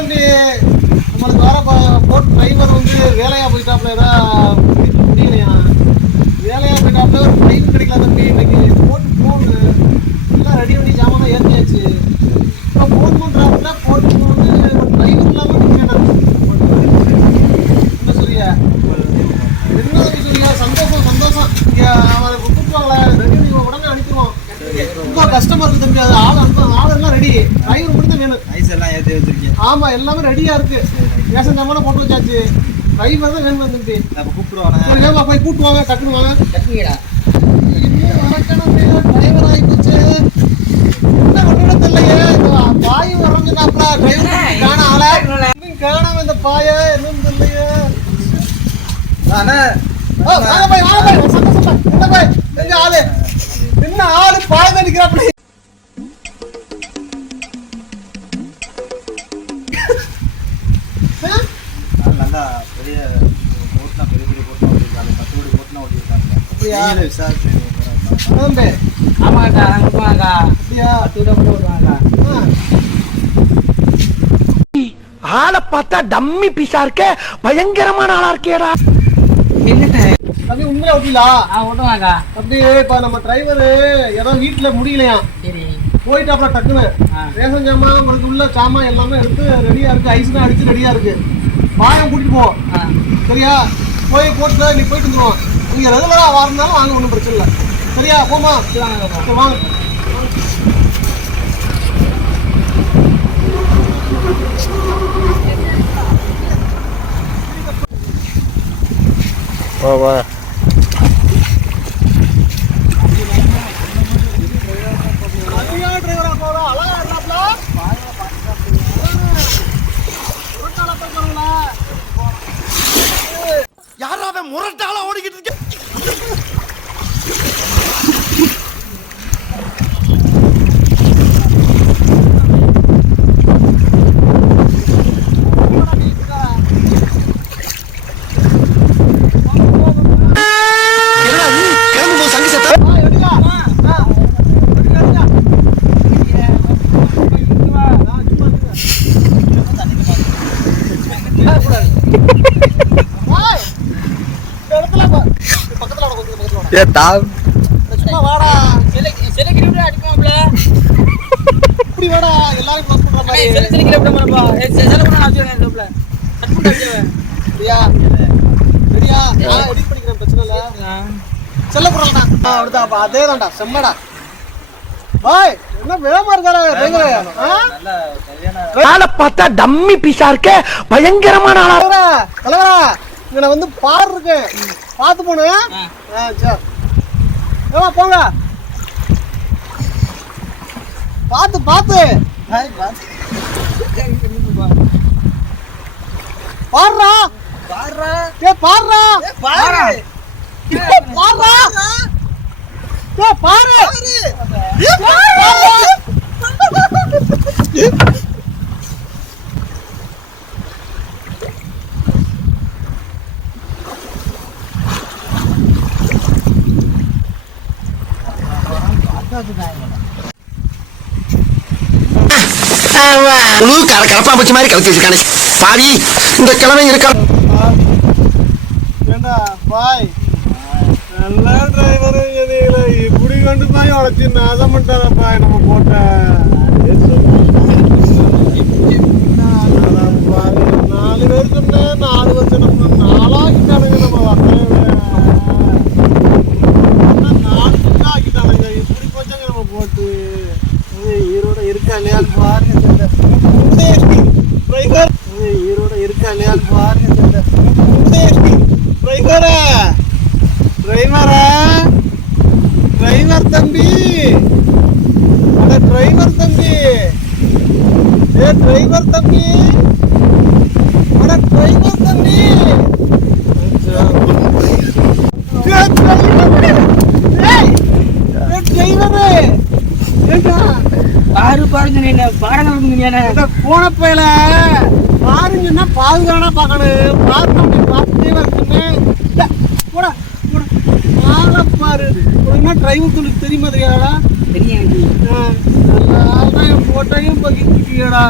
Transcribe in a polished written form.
தம்பி நம்மளுக்கு வர போட் டிரைவர் வந்து வேலையா போயிட்டாப்ல, ஏதாவது முடியலையா? வேலையா போயிட்டாப்ல, ஒரு டிரைவர் கிடைக்கல தம்பி. இன்னைக்கு போட்டு போகணும், எல்லாம் ரெடி பண்ணி ஜாமான் ஏற்றியாச்சு. இப்போ ஃபோன் பண்ணுறாப்புல, போட்டு போகணுன்னு ஒரு டிரைவர் இல்லாமல் நிற்கிறேன். என்ன சொல்லியா? என்ன சொல்லியா? சந்தோஷம் சந்தோஷம். இங்கே அவரை கூப்பிட்டுவாங்களே, ரெடி பண்ணி உடனே அனுப்பிடுவோம். ரொம்ப கஷ்டமா இருக்கு தம்பி. அது ஆள் எல்லாம் ரெடி, டிரைவர் மட்டும் தான் வேணும். ஐஸ் எல்லாம் ஏற்றி வச்சிருக்கீங்க? ஆமா, எல்லாமே ரெடியா இருக்கு. ரேஷன் ஜாமான் போட்டு வச்சாச்சு. டிரைவர் தான் வேணும் தம்பி. நம்ம கூப்பிடுவாங்க, ஏமா போய் கூப்பிட்டுவாங்க, டக்குனு வாங்க. டக்குங்கடா டிரைவர் ஆகிப்போச்சு. என்ன ஒண்ணு தெரியலையே, பாய் வரஞ்சுனாப்ல, டிரைவர் காண ஆள காணாம இந்த பாய என்னன்னு தெரியலையே. ஆளு என்ன ஆளு பாய் தான் நிக்கிறாப்ல. நல்லா பெரிய போட்னா, பெரிய பெரிய போட்னா ஓட்டிருக்காங்க, 10 கோடி போட்னா ஓட்டிருக்காங்க. அப்படியா? ஆமாக்கா, அனுப்புவாங்கக்கா. அப்படியா? 10 கோடி போட்டு ஓட்டுவாங்கக்கா. ஆளை பார்த்தா டம்மி பீஸா இருக்க, பயங்கரமான ஆளா இருக்கேடா. தம்பி உண்மையா ஓட்டிலா? ஓட்டுவாங்கக்கா. அப்படி இப்ப நம்ம டிரைவர் ஏதோ வீட்டுல முடியலையா, போயிட்டாப்ல டக்குன்னு. ரேஷன் ஜாமான் உங்களுக்கு உள்ள சாமான் எல்லாமே எடுத்து ரெடியா இருக்கு, ஐஸ்லாம் அடிச்சு ரெடியா இருக்கு. பாயம் கூட்டிட்டு போவோம், சரியா? போய் போட்டு நீ போயிட்டு வந்துடுவோம். நீங்க ரெகுலரா வரணும்னாலும் வாங்க, ஒன்றும் பிரச்சனை இல்லை, சரியா? போமா, வாங்க. வா யாராவது முரட்டால ஓடிக்கிட்டு இருக்க. அதேதான்டா செம்மடா. என்ன வேகமா இருக்காரு, பார்த்தா டம்மி பீஸா இருக்க, பயங்கரமான ஆளா. கலவரா இங்க வந்து பாரு இருக்கு, பார்த்து போனு. போங்க, பார்த்து பார்த்து பாருடா, பாருடா, பாருடா, பாரு, பாரு. கரப்பா பச்சை மாதிரி கலத்தி வச்சிருக்கானே பாவி, இந்த கிழமை இருக்கா. பாய் நல்ல டிரைவர், இப்படி கொண்டு போய் உழைச்சி நாசம் பண்ணிட்டாரப்பா நம்ம போட்ட. 4 பேர் சொன்ன 4 வருஷம் நம்ம 4 ஆக்கிட்டானுங்க. நம்ம ஆக்கிட்டானுங்க, இப்படி போச்சாங்க நம்ம போட்டு. ஈரோட இருக்கா இல்லையான்னு பாருங்க டிரைவர், ஈரோட இருக்கா இல்லையான்னு பாருங்க டிரைவரா. டிரைவரா, டிரைவர் தம்பி, அட டிரைவர் தம்பி, டிரைவர் தம்பி, அட டிரைவர் தம்பி, பாருங்க போன பையில பாருங்கன்னா பாதுகானா பார்க்கணும். பார்த்துட்டே போடா பாரு. டிரைவர் துணுக்கு தெரியுமா தெரியாதா? தெரியும். போட்டையும் பகிர்ந்துக்கியடா.